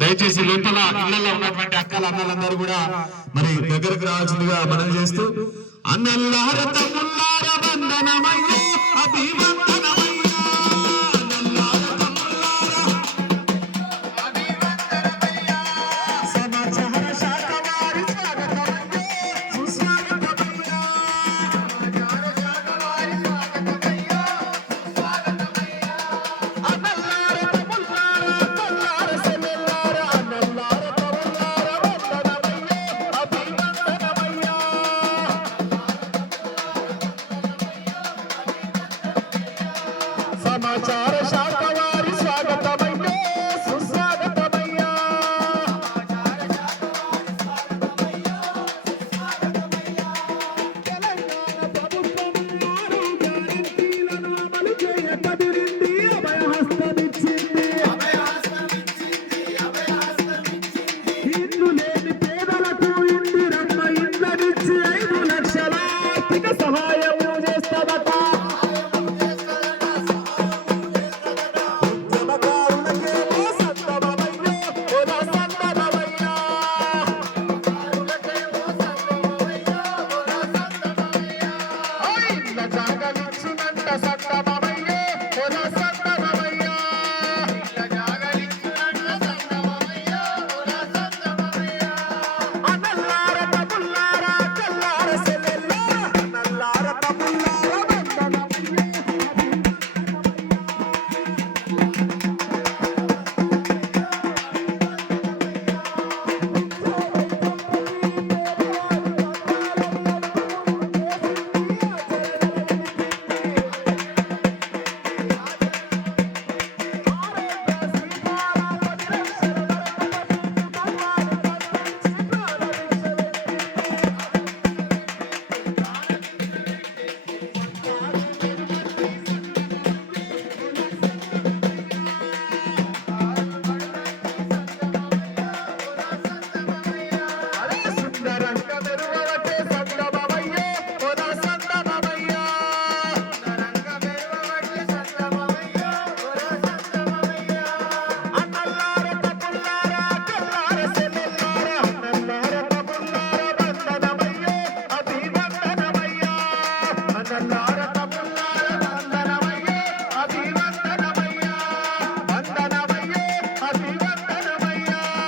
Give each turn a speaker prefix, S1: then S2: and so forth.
S1: దయచేసి లోపల ఇళ్ళలో ఉన్నటువంటి అక్కల అన్నలందరూ కూడా మరి దగ్గరకు రావాల్సిందిగా మనం చేస్తూ అన్నల్లార తమ్ముళ్ళార వందనమయ్యో సమాచార శాఖ వారి స్వాగతమయ్యా సుస్వాగతమయ్యా. తెలంగాణ ప్రభుత్వం ఆరు గ్యారెంటీలను అమలు చేయబడింది అభయహస్తమిచ్చింది. ఇల్లు ఆర్థిక సహాయం சட்டமா